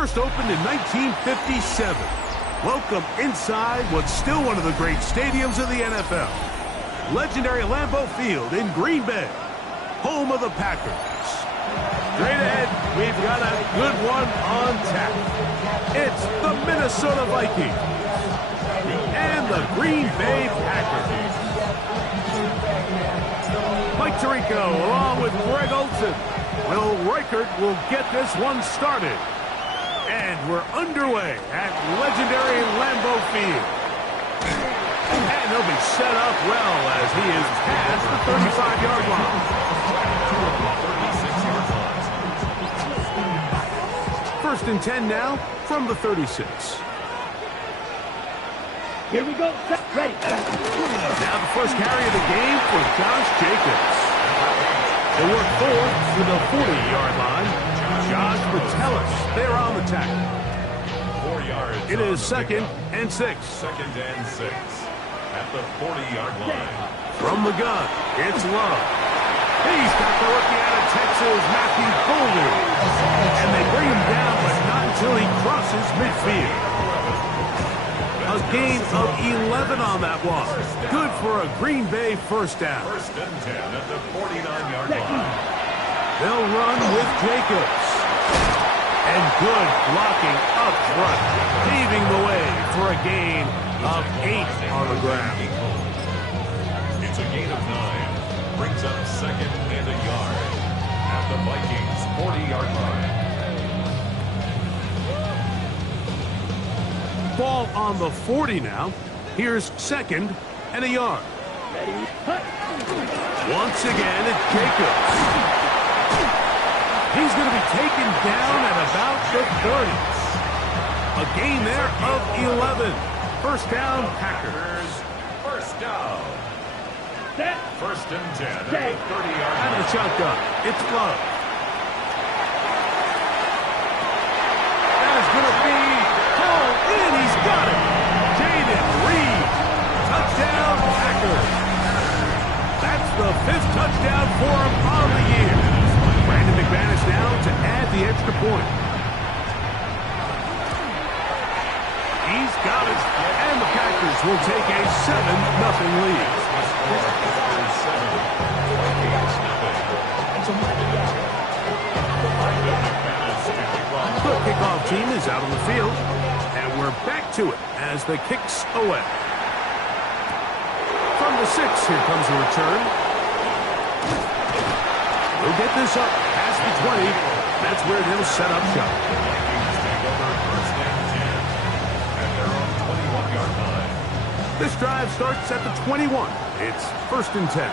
First opened in 1957. Welcome inside what's still one of the great stadiums of the NFL. Legendary Lambeau Field in Green Bay, home of the Packers. Straight ahead, we've got a good one on tap. It's the Minnesota Vikings and the Green Bay Packers. Mike Tirico along with Greg Olsen. Will Reichert will get this one started. And we're underway at legendary Lambeau Field. And he'll be set up well as he is past the 35-yard line. First and 10 now from the 36. Here we go. Ready. Now the first carry of the game for Josh Jacobs. They work forward to the 40-yard line. Josh Metellus, they're on the tackle. 4 yards. It is second and 6. Second and 6 at the 40-yard line. From the gun, it's Love. He's got the rookie out of Texas, Matthew Foley. And they bring him down, but not until he crosses midfield. A gain of 11 on that one. Good for a Green Bay first down. First and 10 at the 49-yard line. They'll run with Jacobs. And good blocking up front, paving the way for a gain of 8 on the ground. It's a gain of 9. Brings up second and a yard at the Vikings' 40-yard line. Ball on the 40 now. Here's second and a yard. Once again, it's Jacobs. He's going to be taken down at about the 30. A gain there of 11. First down, Packers. First down. First and 10 at the 30-yard Out of line. the shotgun, it's Love. That is going to be hauled in. He's got it. Jaden Reed. Touchdown, Packers. That's the 5th touchdown for him on the year. Brandon McManus now to add the extra point. He's got it, and the Packers will take a 7-0 lead. The kickoff team is out on the field, and we're back to it as the kicks away. From the 6, here comes a return. We'll get this up past the 20. That's where they'll set up shop. This drive starts at the 21. It's first and 10.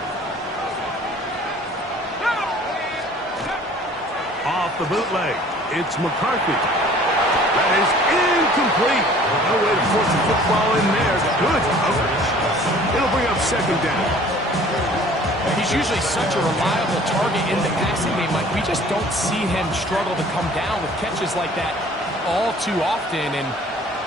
Off the bootleg, it's McCarthy. That is incomplete. No way to force the football in there. Good coverage. It'll bring up second down. He's usually such a reliable target in the passing game. Like, we just don't see him struggle to come down with catches like that all too often. And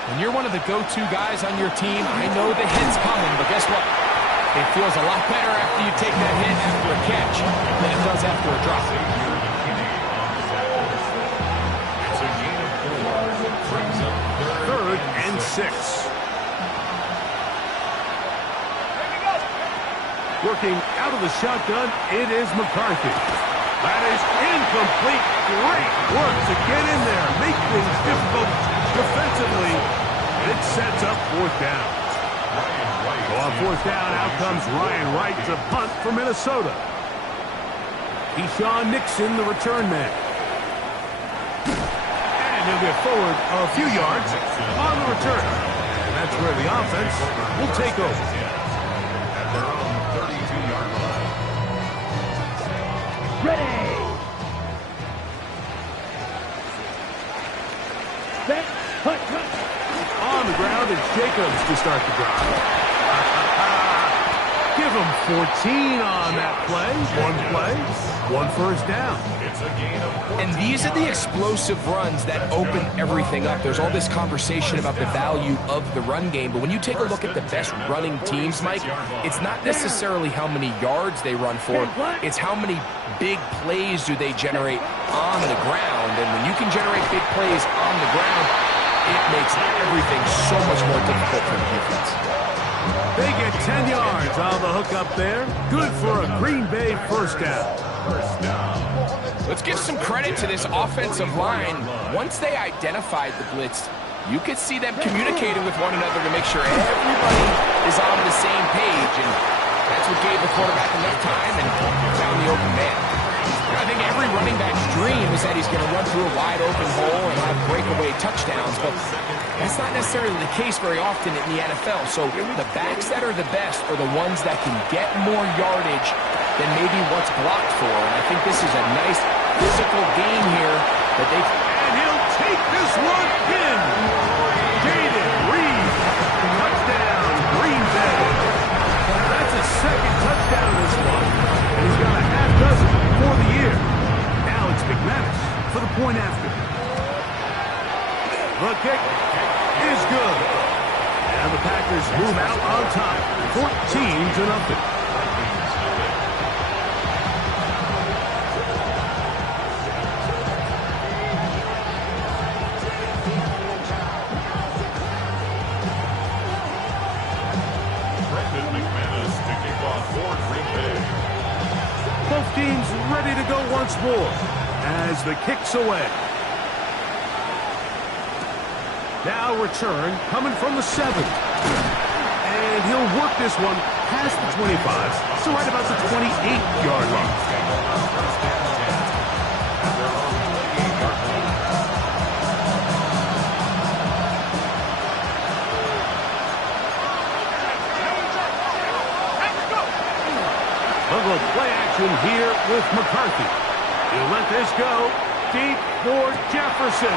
when you're one of the go-to guys on your team, I know the hit's coming, but guess what? It feels a lot better after you take that hit after a catch than it does after a drop. Third and 6. Working out of the shotgun, it is McCarthy. That is incomplete. Great work to get in there. Make things difficult defensively. It sets up fourth down. So on fourth down, out comes Ryan Wright to punt for Minnesota. Keyshawn Nixon, the return man. And he'll get forward a few yards on the return. And that's where the offense will take over. At their own 32-yard line. Ready. Set. Hut. On the ground, it's Jacobs to start the drive. Give Give him 14 on that play. One first down. It's a gain of And these are the explosive runs that open everything up. There's all this conversation about the value of the run game, but when you take a look at the best running teams, Mike, it's not necessarily how many yards they run for, it's how many big plays do they generate on the ground. And when you can generate big plays on the ground, it makes everything so much more difficult for the defense. They get 10 yards on the hook up there. Good for a Green Bay first down. Let's give some credit to this offensive line. Once they identified the blitz, you could see them communicating with one another to make sure everybody is on the same page, and that's what gave the quarterback enough time and found the open man. I think every running back's dream is that he's going to run through a wide open hole and have breakaway touchdowns, but that's not necessarily the case very often in the NFL. So the backs that are the best are the ones that can get more yardage than maybe what's blocked for. And I think this is a nice physical game here that they... And he'll take this one in. Jaden Reed. Touchdown, Green Bay. That's his second touchdown this one. And he's got a half dozen for the year. Now it's McManus for the point after. The kick is good. And the Packers move out on top, 14-0. Both teams ready to go once more as the kick's away. Now return coming from the 7. And he'll work this one past the 25, so right about the 28-yard line. A little play action here with McCarthy. He'll let this go deep for Jefferson.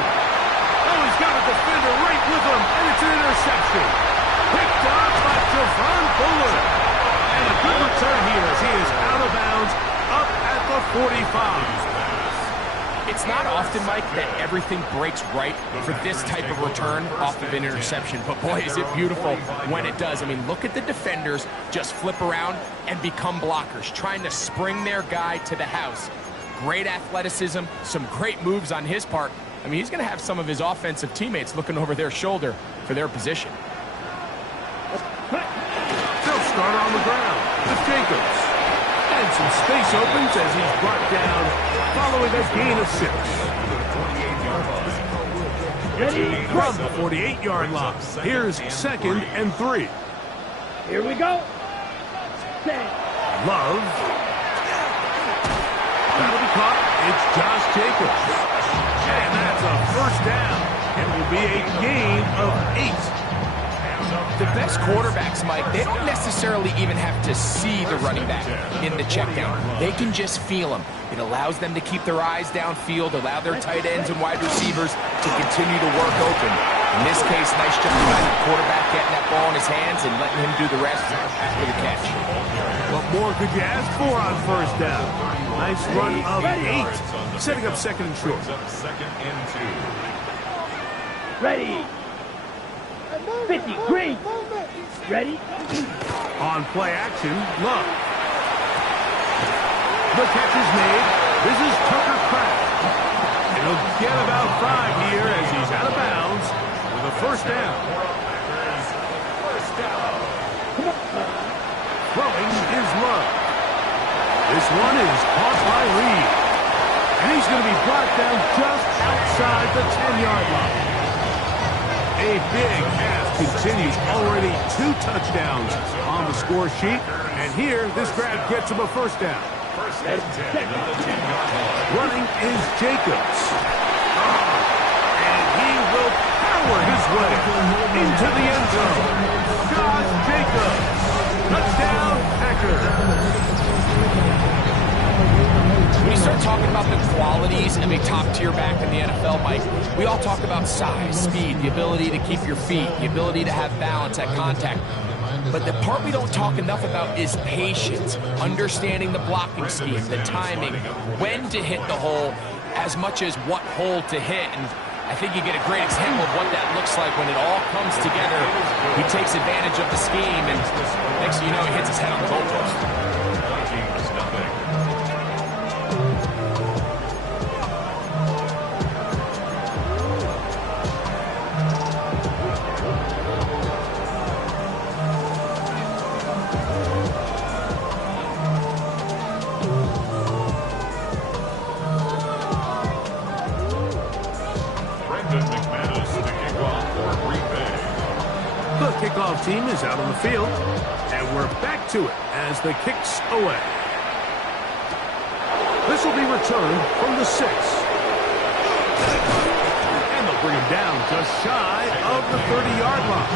Oh, he's got a defender right with him, and it's an interception. Picked up by Javon Bullard. And a good return here as he is out of bounds up at the 45. It's not often, Mike, that everything breaks right for this type of return off of an interception. But boy, is it beautiful when it does. I mean, look at the defenders just flip around and become blockers, trying to spring their guy to the house. Great athleticism, some great moves on his part. I mean, he's going to have some of his offensive teammates looking over their shoulder for their position. They'll start on the ground with Jacobs. And some space opens as he's brought down following a gain of 6. From the 48-yard line, here's 2nd and 3. Here we go. Love. That'll be caught. It's Josh Jacobs. And that's a first down. It will be a gain of 8. The best quarterbacks, Mike, they don't necessarily even have to see the running back in the check down. They can just feel him. It allows them to keep their eyes downfield, allow their tight ends and wide receivers to continue to work open. In this case, nice job by the quarterback getting that ball in his hands and letting him do the rest after the catch. What more could you ask for on first down? Nice run of 8, setting up 2nd and short. 2nd and 2. Ready. 50, green. Ready? On play action, Love. The catch is made. This is Tucker Kraft. And he'll get about 5 here as he's out of bounds with a first down. Throwing is Love. This one is caught by Reed. And he's going to be brought down just outside the 10-yard line. A big half continues. Already 2 touchdowns on the score sheet. And here, this grab gets him a first down. Running is Jacobs. And he will power his way into the end zone. Josh Jacobs. Touchdown, Packers. When you start talking about the qualities of a top-tier back in the NFL, Mike, we all talk about size, speed, the ability to keep your feet, the ability to have balance at contact. But the part we don't talk enough about is patience, understanding the blocking scheme, the timing, when to hit the hole, as much as what hole to hit. And I think you get a great example of what that looks like when it all comes together. He takes advantage of the scheme, and next thing you know, he hits his head on the goalpost. Kickoff team is out on the field, and we're back to it as the kick's away. This will be returned from the 6. And they'll bring him down just shy of the 30-yard line.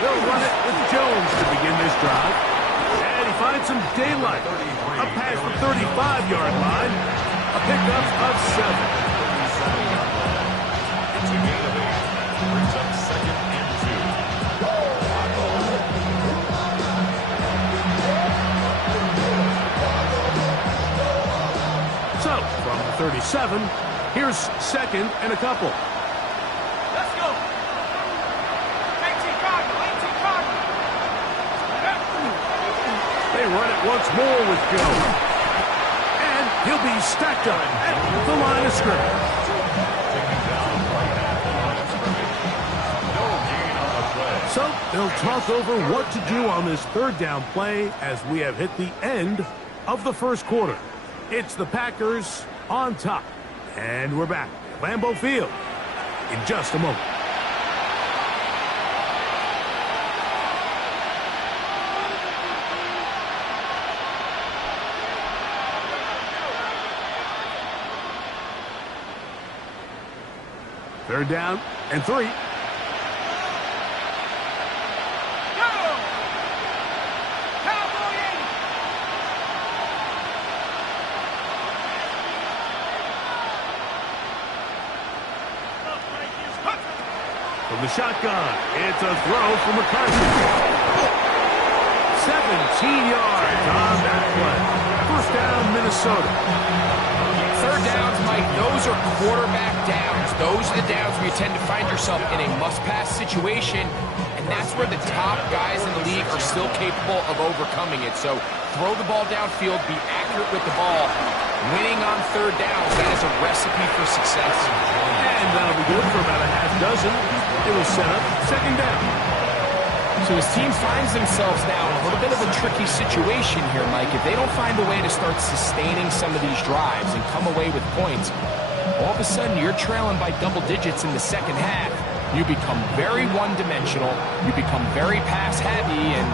They'll run it with Jones to begin this drive. And he finds some daylight. A pass the 35-yard line. A pickup of 7. It's a gain of 8. Brings up 2nd and 2. So, from the 37, here's 2nd and a couple. Let's go. They run it once more with Joe. And he'll be stacked up at the line of scrimmage. So they'll talk over what to do on this 3rd down play as we have hit the end of the first quarter. It's the Packers on top. And we're back at Lambeau Field in just a moment. Third down and 3. From the shotgun, it's a throw from McCarthy. 17 yards on that play. First down, Minnesota. 3rd downs, Mike, those are quarterback downs. Those are the downs where you tend to find yourself in a must-pass situation, and that's where the top guys in the league are still capable of overcoming it. So throw the ball downfield, be accurate with the ball. Winning on 3rd downs, that is a recipe for success. And that'll be good for about a half dozen. It will set up 2nd down. So his team finds themselves now in a little bit of a tricky situation here, Mike. If they don't find a way to start sustaining some of these drives and come away with points, all of a sudden you're trailing by double digits in the 2nd half. You become very one-dimensional. You become very pass-heavy, and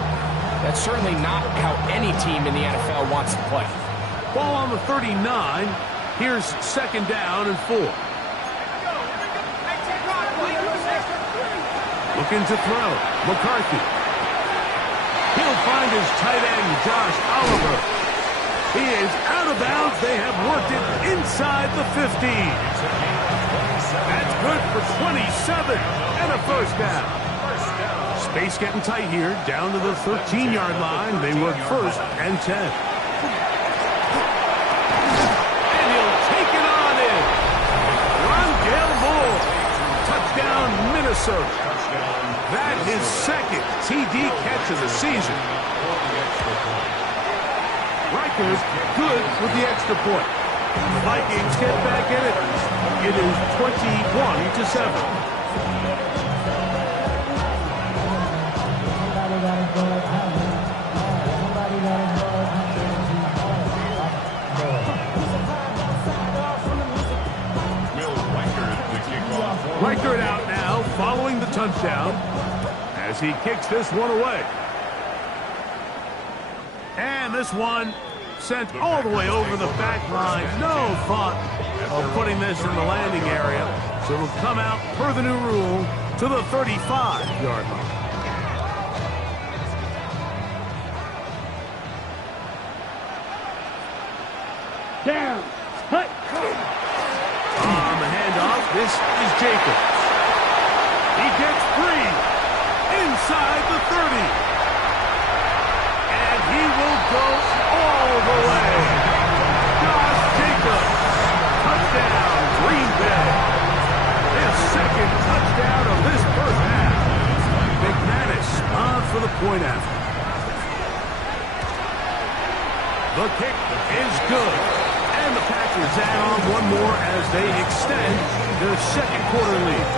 that's certainly not how any team in the NFL wants to play. Ball on the 39. Here's 2nd down and 4. Looking to throw. McCarthy. He'll find his tight end, Josh Oliver. He is out of bounds. They have worked it inside the 15. That's good for 27 and a first down. Space getting tight here. Down to the 13-yard line. They work 1st and 10. And he'll take it on in. Rondale Moore. Touchdown, Minnesota. That is 2nd TD catch of the season. Rikers good with the extra point. The Vikings get back in it. It is 21-7. Reichert out now, following the touchdown as he kicks this one away. And this one sent all the way over the back line. No thought of putting this in the landing area. So it'll come out per the new rule to the 35-yard line. Down. Hut. On the handoff, this is Jacobs. He gets free inside the 30. And he will go all the way. Josh Jacobs. Touchdown, Green Bay. His second touchdown of this first half. McManus on for the point after. The kick is good. And the Packers add on one more as they extend their second quarter lead.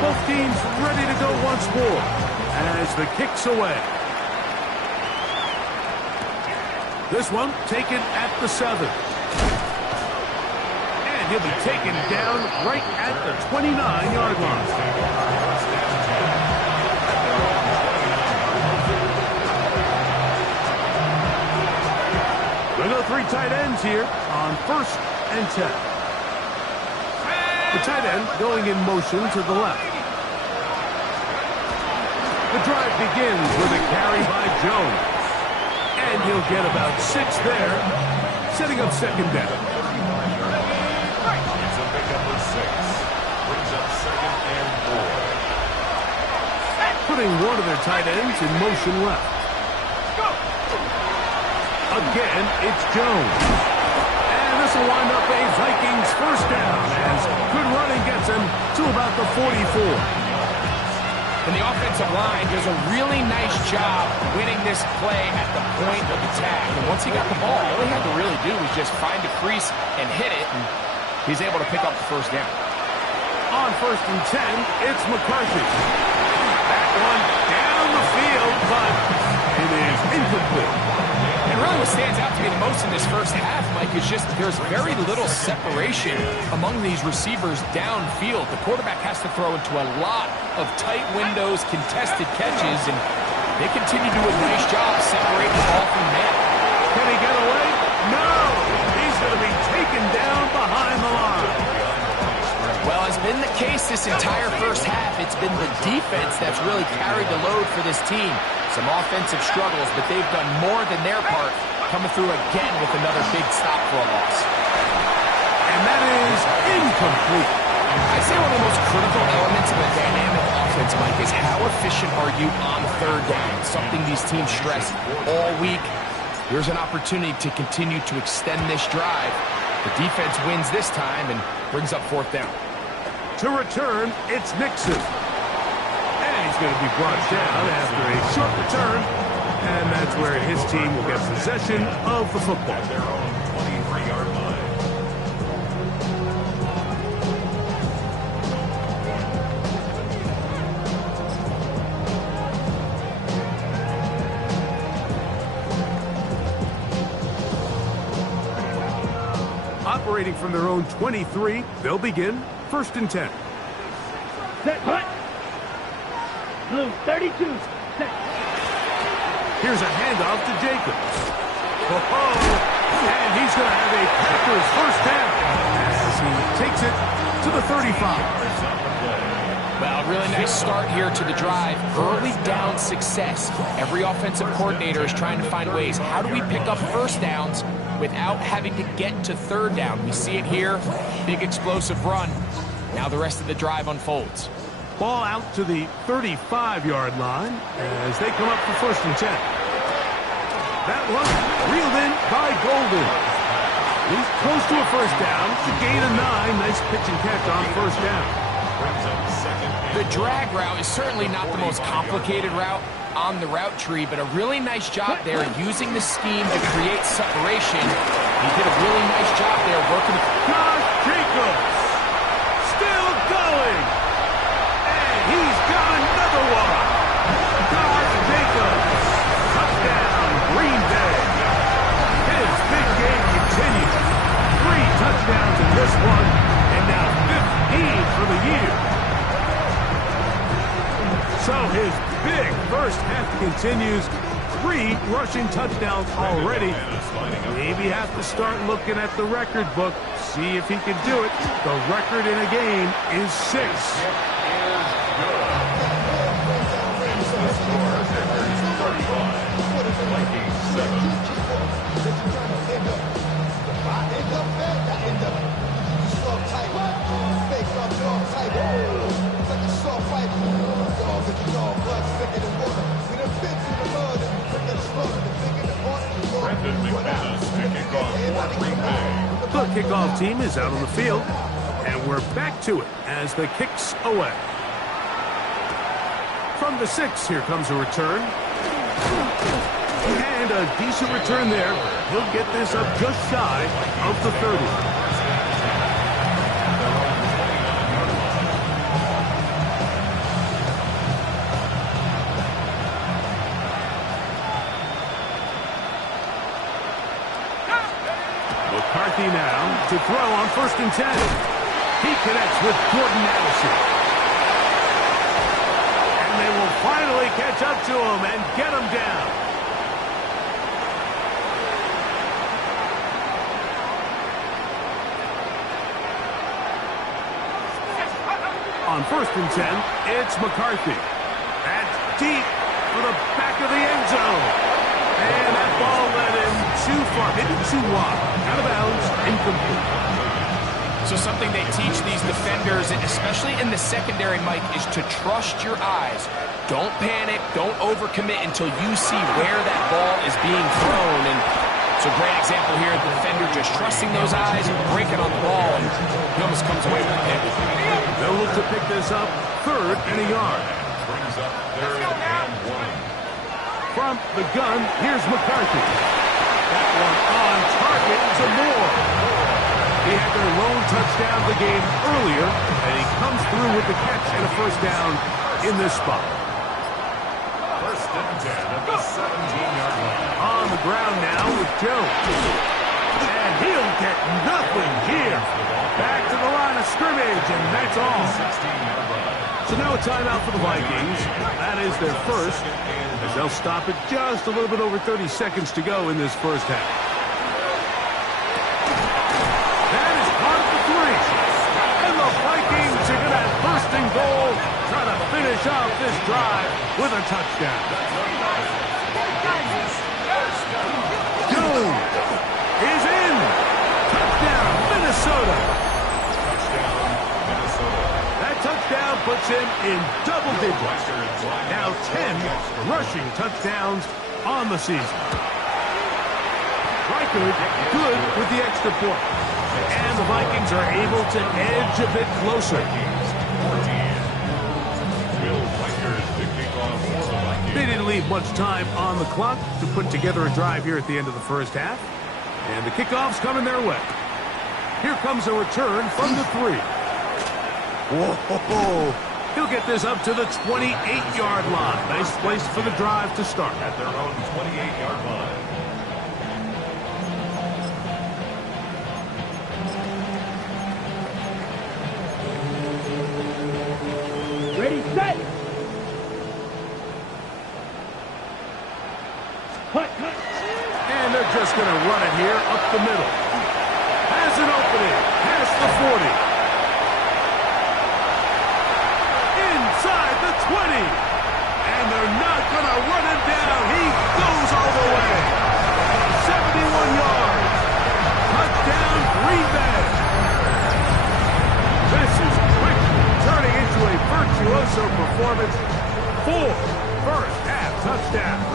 Both teams ready to go once more as the kick's away. This one taken at the 7. And he'll be taken down right at the 29-yard line. We'll go 3 tight ends here on 1st and 10. The tight end going in motion to the left. The drive begins with a carry by Jones. And he'll get about 6 there, setting up second down. It's a pick up of 6. Brings up 2nd and 4. Putting one of their tight ends in motion left. Again, it's Jones. And this will wind up a Vikings first down as good running gets him to about the 44. And the offensive line does a really nice job winning this play at the point of attack. And once he got the ball, all he had to really do was just find a crease and hit it, and he's able to pick up the first down. On 1st and 10, it's McCarthy. That one down the field, but it is incomplete. And really what stands out to me the most in this first half, Mike, is just there's very little separation among these receivers downfield. The quarterback has to throw into a lot of tight windows, contested catches, and they continue to do a nice job separating the ball from man. Can he get away? No! He's going to be taken down behind the line. Well, as been the case this entire first half, it's been the defense that's really carried the load for this team. Some offensive struggles, but they've done more than their part, coming through again with another big stop for a loss. And that is incomplete. I'd say one of the most critical elements of a dynamic offense, Mike, is how efficient are you on 3rd down? Something these teams stress all week. Here's an opportunity to continue to extend this drive. The defense wins this time and brings up 4th down. To return, it's Nixon. And he's going to be brought down after a short return. And that's where his team will get possession of the football. At their own 23-yard line. Operating from their own 23, they'll begin 1st and 10. Set. Hut. Blue 32. Set. Here's a handoff to Jacobs. And he's going to have a Packers first down as he takes it to the 35. Well, really nice start here to the drive. Early down success. Every offensive coordinator is trying to find ways. How do we pick up first downs without having to get to 3rd down? We see it here. Big explosive run. Now the rest of the drive unfolds. Ball out to the 35-yard line as they come up for 1st and 10. That one reeled in by Golden. He's close to a first down. To gain a 9. Nice pitch and catch on 1st down. The drag route is certainly not the most complicated route on the route tree, but a really nice job there using the scheme to create separation. He did a really nice job there working. Josh Jacobs still going. And he's got another one. Josh Jacobs. Touchdown, Green Bay. His big game continues. 3 touchdowns in this one, and now first half continues. 3 rushing touchdowns already. Maybe have to start looking at the record book. See if he can do it. The record in a game is 6. The kickoff team is out on the field, and we're back to it as the kick's away. From the 6, here comes a return. And a decent return there. He'll get this up just shy of the 30. McCarthy now to throw on 1st and 10. He connects with Jordan Addison. And they will finally catch up to him and get him down. On 1st and 10, it's McCarthy. That's deep for the back of the end zone. And that ball led him too far, maybe too wide. Out of bounds, incomplete. So something they teach these defenders, especially in the secondary, Mike, is to trust your eyes. Don't panic, don't overcommit until you see where that ball is being thrown. And it's a great example here, the defender just trusting those eyes and breaking on the ball, and he almost comes away with a pick. They'll look to pick this up, 3rd and a yard. Brings up 3rd and 1. From the gun, here's McCarthy. That one on target to Moore. He had their lone touchdown of the game earlier, and he comes through with the catch and a 1st down in this spot. 1st and 10 at the 17-yard line. On the ground now with Jones. And he'll get nothing here. Back to the line of scrimmage, and that's all. 16-yard line. So now a timeout for the Vikings. That is their first, as they'll stop it just a little bit over 30 seconds to go in this first half. That is part of the 3. And the Vikings are going to have 1st and goal, trying to finish off this drive with a touchdown. Jones is in. Touchdown, Minnesota. That touchdown puts him in double digits. Now 10 rushing touchdowns on the season. Reichard good with the extra point. And the Vikings are able to edge a bit closer. They didn't leave much time on the clock to put together a drive here at the end of the first half. And the kickoff's coming their way. Here comes a return from the 3. Whoa! He'll get this up to the 28-yard line. Nice place for the drive to start. At their own 28-yard line. Ready, set. Hut. And they're just going to run it here up the middle. Has an opening. Past the 40. Inside the 20. And they're not going to run him down. He goes all the way. 71 yards. Touchdown, Green Bay. This is quickly turning into a virtuoso performance. 4 first-half touchdowns.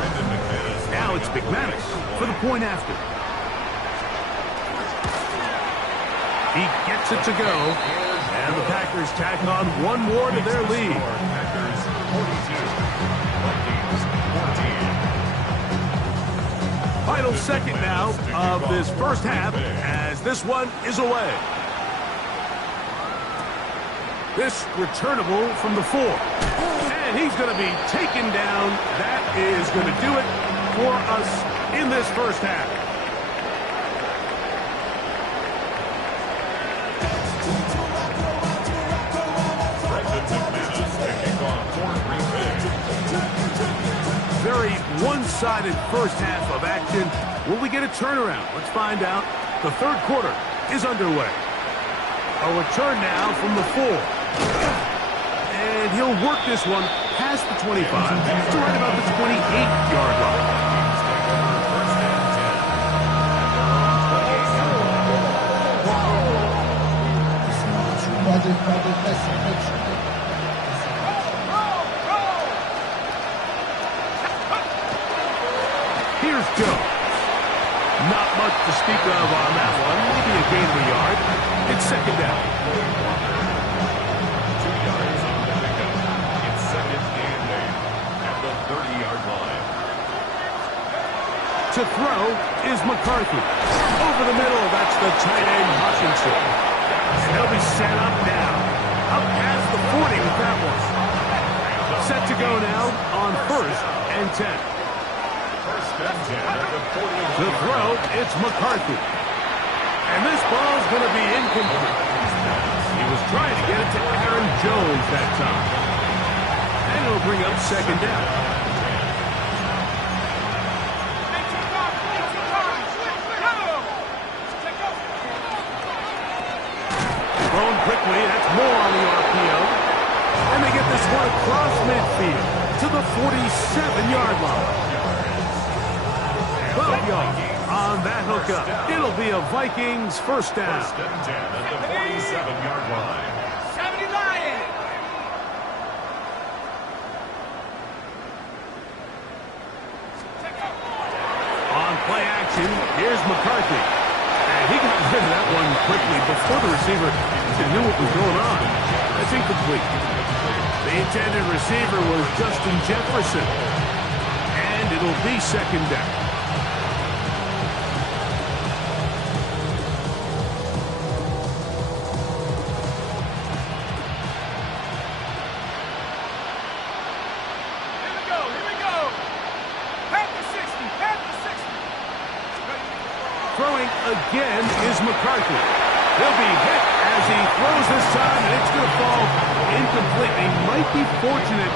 Now it's McManus for the point after. He gets it to go. And the Packers tack on one more to their lead. Packers 42, Vikings 14. Final second now of this first half as this one is away. This returnable from the 4. And he's going to be taken down. That is going to do it for us in this first half. very one-sided first half of action. Will we get a turnaround? Let's find out. The third quarter is underway. A return now from the 4. And he'll work this one past the 25 to right about the 28-yard line. Here's Jones. Not much to speak of on that one. Maybe a gain of a yard. It's second down. 2 yards on the pickup. It's second and 8 at the 30-yard line. To throw is McCarthy. Over the middle, that's the tight end Hutchinson. And he'll be set up now. Up past the 40 with that one. Set to go now on 1st and 10. First and 10 at the 40. To throw, it's McCarthy. And this ball's going to be incomplete. He was trying to get it to Aaron Jones that time. And it'll bring up second down. Thrown quickly, that's more on the RPO. And they get this one across midfield to the 47-yard line. 12 yards on that hookup. It'll be a Vikings first down. First and 10 at the 47-yard line. 79! On play action, here's McCarthy. And he got rid of that one quickly before the receiver knew what was going on. That's incomplete. The intended receiver was Justin Jefferson. And it'll be second down. Throwing again is McCarthy. He'll be hit as he throws this time, and it's going to fall incomplete. They might be fortunate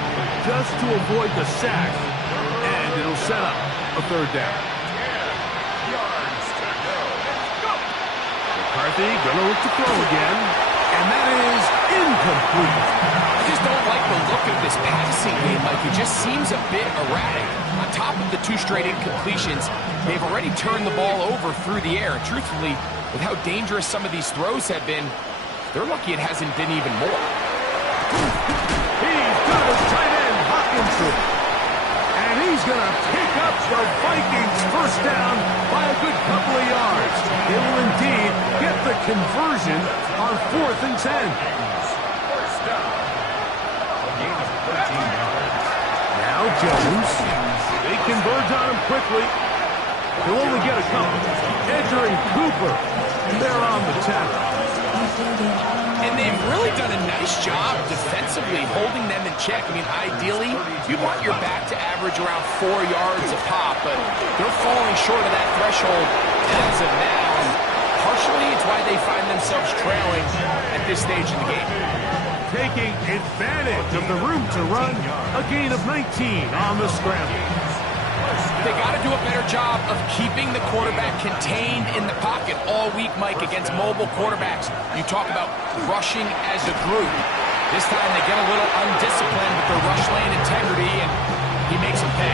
just to avoid the sack, and it'll set up a third down. 10 yards to go. McCarthy going to look to throw again, and that is incomplete. I just don't like the look of this passing game, Mike. It just seems a bit erratic. On top of the 2 straight incompletions, they've already turned the ball over through the air. Truthfully, with how dangerous some of these throws have been, they're lucky it hasn't been even more. He's got his tight end, Hutchinson. And he's going to pick up the Vikings first down by a good couple of yards. They will indeed get the conversion on 4th and 10. First down. A gain of 13 yards. Now Jones. They converge on him quickly. He'll only get a couple. Edger and Cooper, they're on the tackle. And they've really done a nice job defensively holding them in check. I mean, ideally, you'd want your back to average around 4 yards a pop, but they're falling short of that threshold as of now. And partially, it's why they find themselves trailing at this stage in the game. Taking advantage of the room to run, a gain of 19 on the scramble. They got to do a better job of keeping the quarterback contained in the pocket all week, Mike, against mobile quarterbacks. You talk about rushing as a group. This time they get a little undisciplined with their rush lane integrity, and he makes them pay.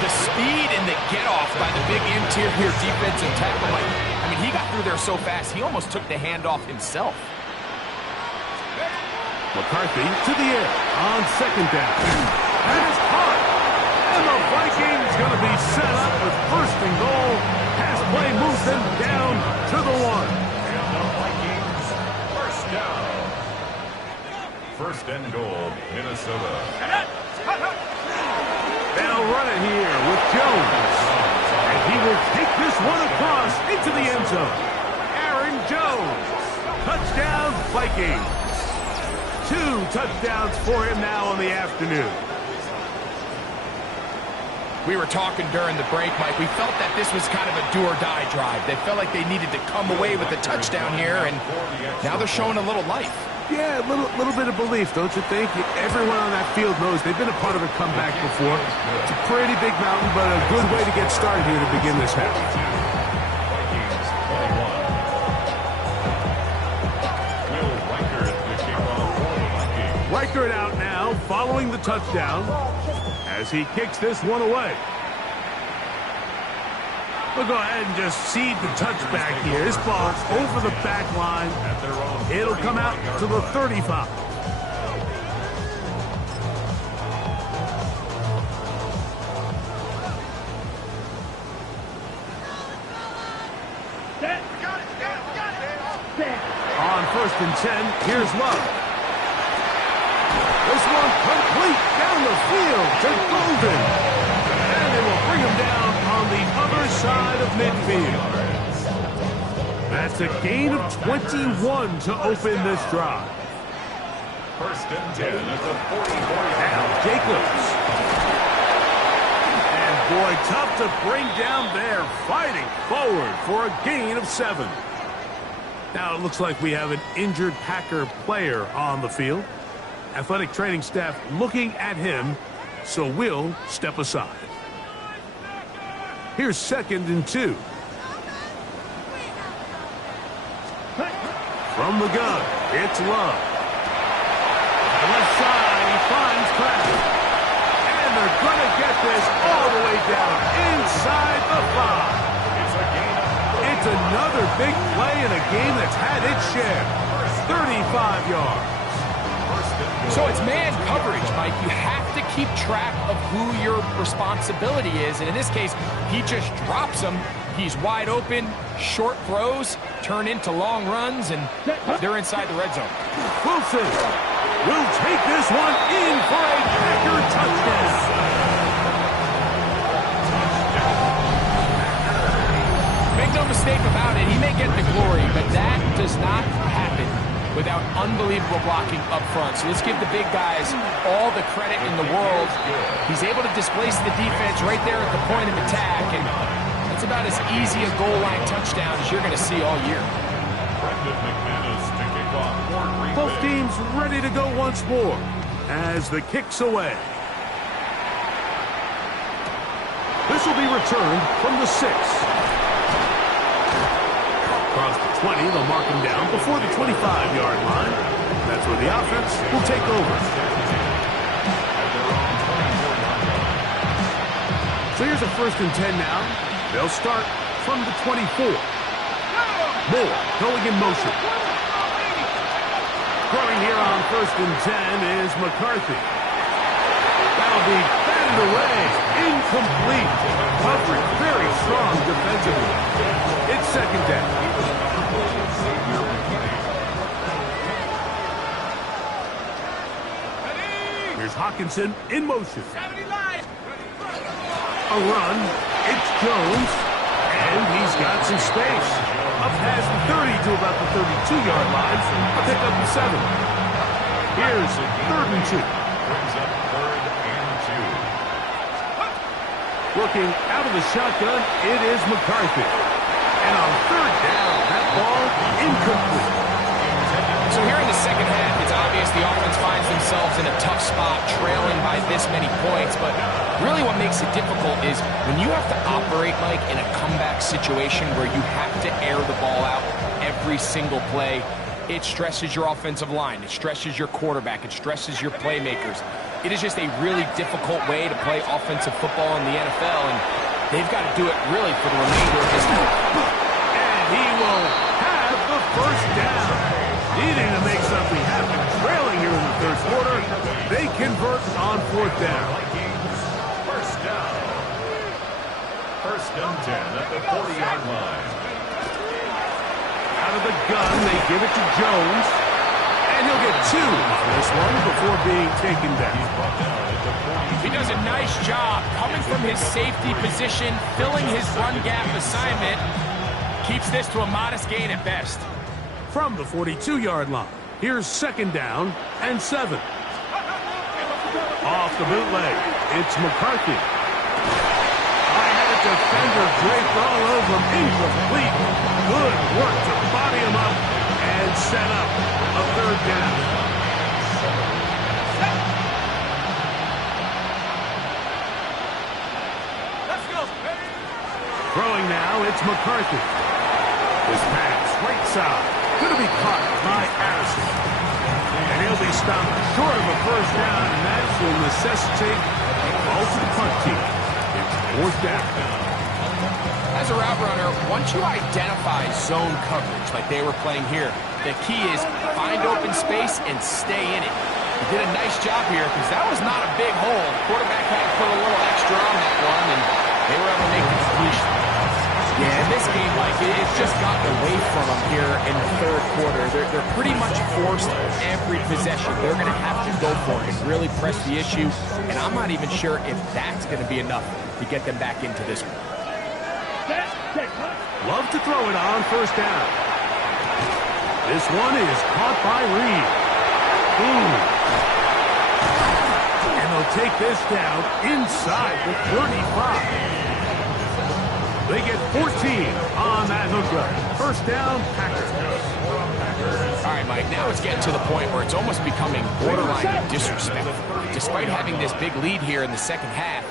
The speed and the get-off by the big interior defensive tackle, Mike, I mean, he got through there so fast, he almost took the handoff himself. McCarthy to the air on second down. That is caught. And the Vikings going to be set up with first and goal. Pass play moves them down to the 1. And the Vikings first down. First and goal, Minnesota. They'll run it here with Jones. And he will take this one across into the end zone. Aaron Jones. Touchdown, Vikings. 2 touchdowns for him now in the afternoon. We were talking during the break, Mike. We felt that this was kind of a do-or-die drive. They felt like they needed to come away with a touchdown here, and now they're showing a little life. Yeah, a little bit of belief, don't you think? Everyone on that field knows they've been a part of a comeback before. It's a pretty big mountain, but a good way to get started here to begin this half. Vikings 21. Will Reichert, the kickoff for the Vikings. Reichert out now, following the touchdown, as he kicks this one away. We'll go ahead and just seed the touchback here. This ball over the back line. It'll come out to the 35. Set. Set. On 1st and 10, here's Love. This one complete down the field to Golden. And they will bring him down on the other side of midfield. That's a gain of 21 to open this drive. 1st and 10 at the 44. Now Jacobs. And boy, tough to bring down there, fighting forward for a gain of 7. Now it looks like we have an injured Packer player on the field. Athletic training staff looking at him, so we'll step aside. Here's 2nd and 2. From the gun, it's Love. Left side, he finds Kraft. And they're going to get this all the way down inside the 5. It's another big play in a game that's had its share. 35 yards. So it's man coverage, Mike. You have to keep track of who your responsibility is. And in this case, he just drops him. He's wide open. Short throws turn into long runs, and they're inside the red zone. Wilson will take this one in for a Packer touchdown. Make no mistake about it, he may get the glory, but that does not happen without unbelievable blocking up front. So let's give the big guys all the credit in the world. He's able to displace the defense right there at the point of attack, and that's about as easy a goal line touchdown as you're going to see all year. Brendan McManus to kick off for Green Both Bay. teams ready to go once more as the kick's away. This will be returned from the 6. Across the 20, they'll mark him down before the 25-yard line. That's where the offense will take over. So here's a 1st and 10 now. They'll start from the 24. Moore going in motion. Throwing here on 1st and 10 is McCarthy. That'll be batted away. Incomplete. Coverage very strong defensively. It's 2nd down. Here's Hawkinson in motion. A run. It's Jones. And he's got some space. Up past the 30 to about the 32-yard line. A pick up the 7. Here's 3rd and 2. Brings up 3rd and 2. Looking out of the shotgun, it is McCarthy. And on 3rd down, that ball incomplete. So here in the second half, it's obvious the offense finds themselves in a tough spot, trailing by this many points. But really what makes it difficult is when you have to operate, Mike, in a comeback situation where you have to air the ball out every single play, it stresses your offensive line. It stresses your quarterback. It stresses your playmakers. It is just a really difficult way to play offensive football in the NFL, and they've got to do it really for the remainder of this game. And he will have the 1st down. Needing to make something happen, trailing here in the 3rd quarter. They convert on 4th down. Vikings, 1st down. 1st and 10 at the 40-yard line. Out of the gun, they give it to Jones. And he'll get 2 on this one before being taken down. He does a nice job coming from his safety position, filling his run gap assignment. Keeps this to a modest gain at best. From the 42-yard line, here's 2nd down and 7. Off the bootleg, it's McCarthy. I had a defender draped all over him, incomplete. Good work to body him up, and and set up a third down. Let's go. Throwing now, it's McCarthy. His pass, right side, going to be caught by Addison. And he'll be stopped short of a first down, and that will necessitate a ball to the punt team. It's fourth down. As a route runner, once you identify zone coverage like they were playing here, the key is find open space and stay in it. He did a nice job here because that was not a big hole. The quarterback had to put a little extra on that one, and they were able to make the completion. Yeah, in this game, Mike, it's just gotten away from them here in the third quarter. They're pretty much forced every possession. They're going to have to go for it and really press the issue, and I'm not even sure if that's going to be enough to get them back into this one. Love to throw it on first down. This one is caught by Reed. And they'll take this down inside the 35. They get 14 on that hookup. First down, Packers. All right, Mike, now it's getting to the point where it's almost becoming borderline disrespectful. Despite having this big lead here in the second half,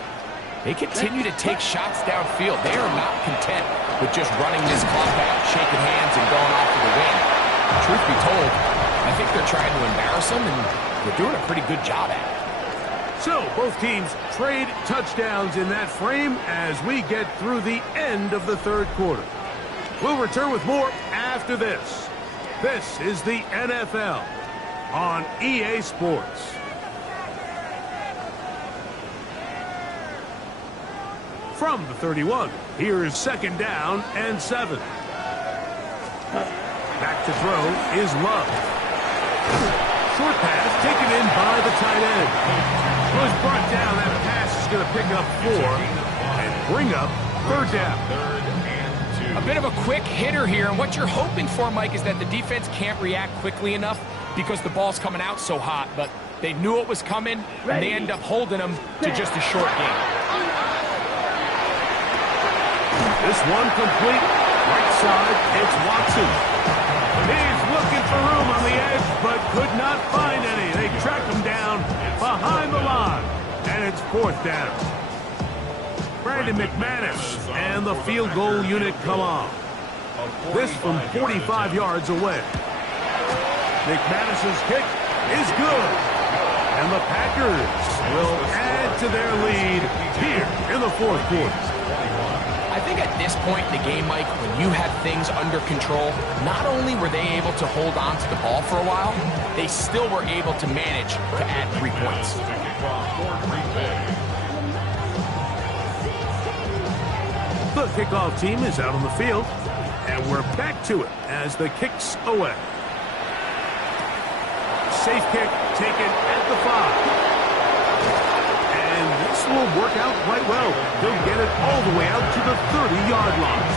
they continue to take shots downfield. They are not content with just running this clock out, shaking hands, and going off to the win. Truth be told, I think they're trying to embarrass them, and they're doing a pretty good job at it. So, both teams trade touchdowns in that frame as we get through the end of the third quarter. We'll return with more after this. This is the NFL on EA Sports. From the 31, here's second down and 7. Back to throw is Love. Short pass taken in by the tight end. Was brought down. That pass is going to pick up 4 and bring up third down. A bit of a quick hitter here, and what you're hoping for, Mike, is that the defense can't react quickly enough because the ball's coming out so hot, but they knew it was coming, and they end up holding them to just a short game. This one complete. Right side, it's Watson. He's looking for room on the edge, but could not find any. They track him down behind the line, and it's fourth down. Brandon McManus and the field goal unit come on. This from 45 yards away. McManus's kick is good, and the Packers will add to their lead here in the fourth quarter. I think at this point in the game, Mike, when you have things under control, not only were they able to hold on to the ball for a while, they still were able to manage to add 3 points. The kickoff team is out on the field, and we're back to it as the kick's away. Safe kick taken at the 5. And this will work out quite well. They'll get it all the way out to the 30-yard line.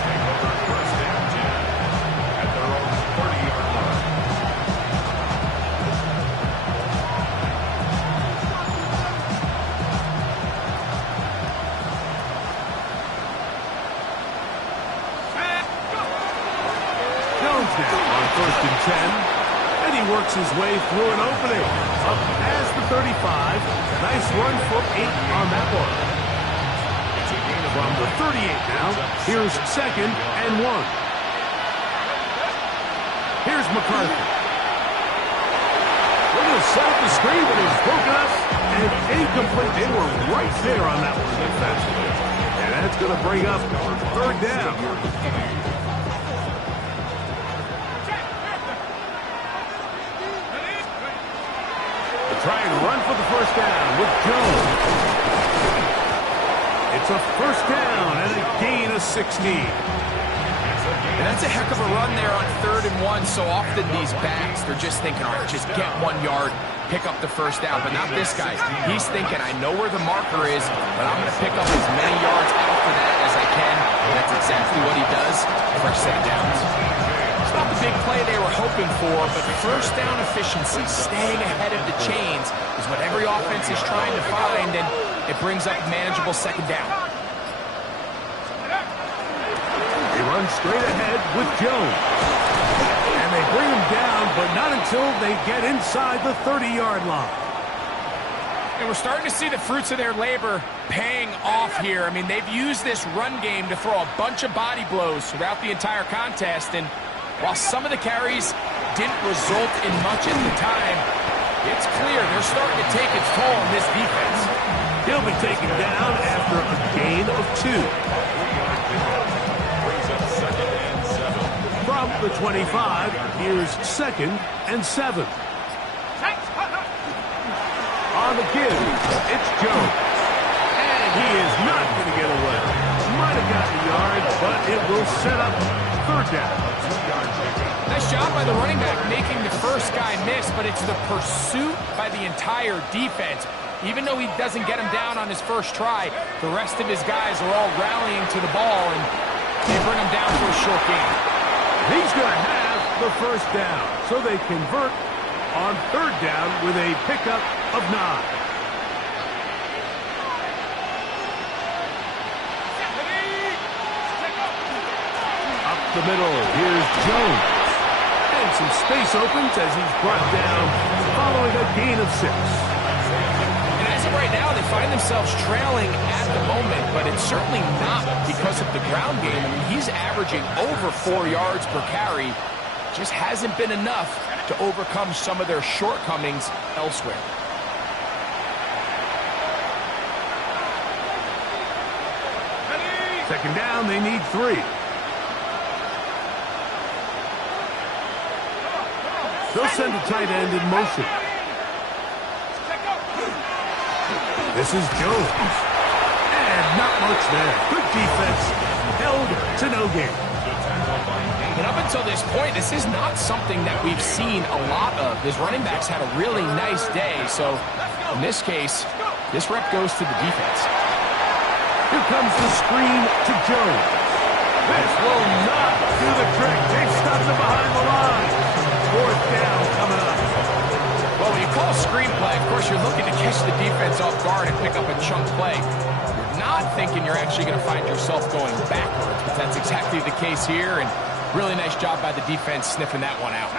Jones now on first and 10. And he works his way through an opening. Up past the 35. Nice run for 8 on that one. From the 38 now, here's second and 1. Here's McCarthy. We're going to set up the screen, but he's broken up and incomplete. They were right there on that one defensively. And that's going to bring up third down. Try and run for the first down with Jones. It's a first down and a gain of 16. And that's a heck of a run there on 3rd and 1. So often these backs, they're just thinking, all right, just get 1 yard, pick up the first down. But not this guy. He's thinking, I know where the marker is, but I'm going to pick up as many yards after that as I can. And that's exactly what he does for a set of downs. It's not the big play they were hoping for, but first down efficiency, staying ahead of the chains, is what every offense is trying to find, and it brings up a manageable second down. They run straight ahead with Jones. And And they bring him down, but not until they get inside the 30-yard line. And we're starting to see the fruits of their labor paying off here. I mean, they've used this run game to throw a bunch of body blows throughout the entire contest. And while some of the carries didn't result in much at the time, it's clear they're starting to take its toll on this defense. He'll be taken down after a gain of 2. Brings up 2nd and 7. From the 25, here's 2nd and 7. On the give, it's Jones. And he is not going to get away. Might have gotten a yard, but it will set up 3rd down. Nice job by the running back making the first guy miss, but it's the pursuit by the entire defense. Even though he doesn't get him down on his first try, the rest of his guys are all rallying to the ball, and they bring him down for a short gain. He's going to have the 1st down, so they convert on 3rd down with a pickup of 9. Up the middle, here's Jones. And some space opens as he's brought down following a gain of 6. And as of right now, they find themselves trailing at the moment, but it's certainly not because of the ground game. I mean, he's averaging over 4 yards per carry. Just hasn't been enough to overcome some of their shortcomings elsewhere. Second down, they need 3. They'll send a tight end in motion. This is Jones. And not much there. Good defense. Held to no gain. And up until this point, this is not something that we've seen a lot of. His running backs had a really nice day. So in this case, this rep goes to the defense. Here comes the screen to Jones. This will not do the trick. They've stopped him behind the line. 4th down coming up. Well, when you call a screen play, of course, you're looking to catch the defense off guard and pick up a chunk play. You're not thinking you're actually going to find yourself going backwards, but that's exactly the case here, and really nice job by the defense sniffing that one out.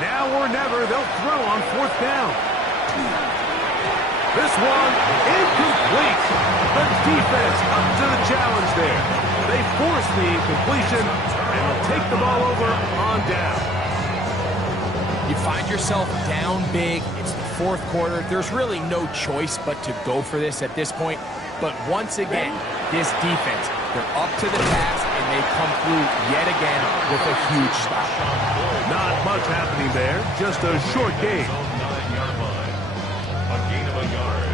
Now or never, they'll throw on 4th down. This one, incomplete. The defense up to the challenge there. They force the incompletion, and will take the ball over on down. You find yourself down big. It's the 4th quarter. There's really no choice but to go for this at this point. But once again, this defense, they're up to the task, and they come through yet again with a huge stop. Not much happening there. Just a short gain. 9-yard line. A gain of a yard.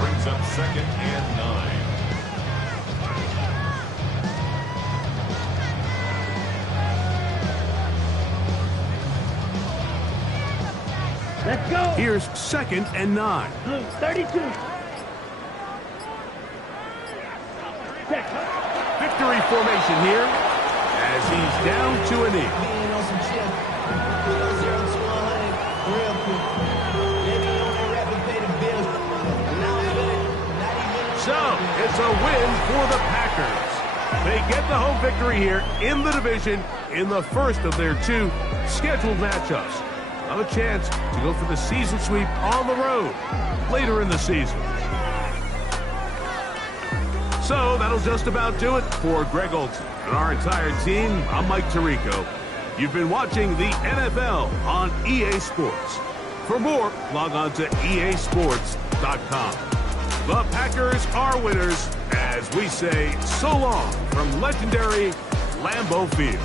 Brings up 2nd and 9. Let's go. Here's 2nd and 9. 32. Victory formation here as he's down to a knee. So, it's a win for the Packers. They get the home victory here in the division in the first of their 2 scheduled matchups. Have a chance to go for the season sweep on the road later in the season. So that'll just about do it for Greg Olsen and our entire team. I'm Mike Tirico. You've been watching the NFL on EA Sports. For more, log on to easports.com. The Packers are winners as we say so long from legendary Lambeau Field.